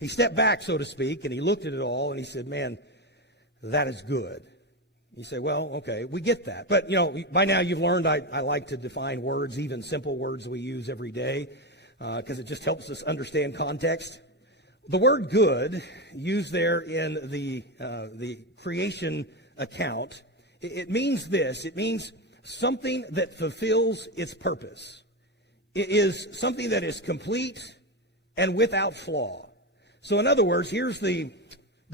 He stepped back, so to speak, and he looked at it all, and he said, man, that is good. You say, well, okay, we get that. But, by now you've learned I like to define words, even simple words we use every day, because it just helps us understand context. The word good, used there in the creation account, it means this. It means something that fulfills its purpose. It is something that is complete and without flaw. So in other words, here's the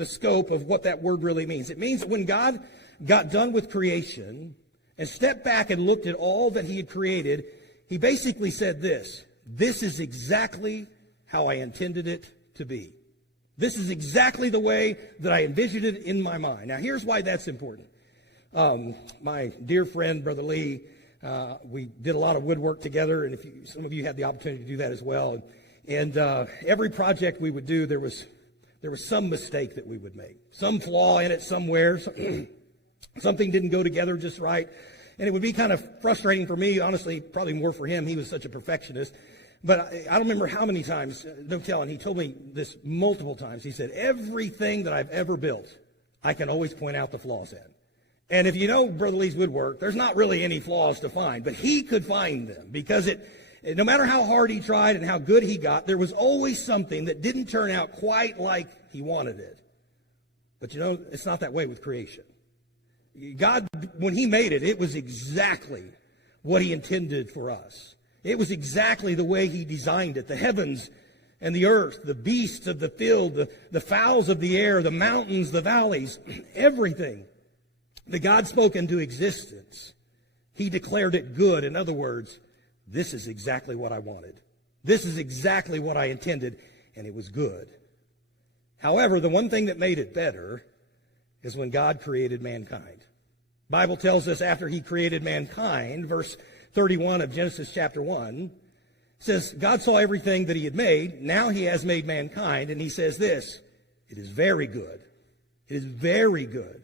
scope of what that word really means. It means that when God got done with creation and stepped back and looked at all that he had created, he basically said this is exactly how I intended it to be. This is exactly the way that I envisioned it in my mind. Now, here's why that's important. My dear friend, Brother Lee, we did a lot of woodwork together, and some of you had the opportunity to do that as well. And every project we would do, there was some mistake that we would make, some flaw in it somewhere. Something didn't go together just right. And it would be kind of frustrating for me, honestly, probably more for him. He was such a perfectionist. But I don't remember how many times, no telling, he told me this multiple times. He said, everything that I've ever built, I can always point out the flaws in. And if you know Brother Lee's woodwork, there's not really any flaws to find. But he could find them because no matter how hard he tried and how good he got, there was always something that didn't turn out quite like he wanted it. But it's not that way with creation. God, when he made it, it was exactly what he intended for us. It was exactly the way he designed it. The heavens and the earth, the beasts of the field, the fowls of the air, the mountains, the valleys, everything that God spoke into existence, he declared it good. In other words, this is exactly what I wanted. This is exactly what I intended, and it was good. However, the one thing that made it better is when God created mankind. The Bible tells us after he created mankind, verse 31 of Genesis chapter 1, says, God saw everything that he had made. Now he has made mankind, and he says this, it is very good. It is very good.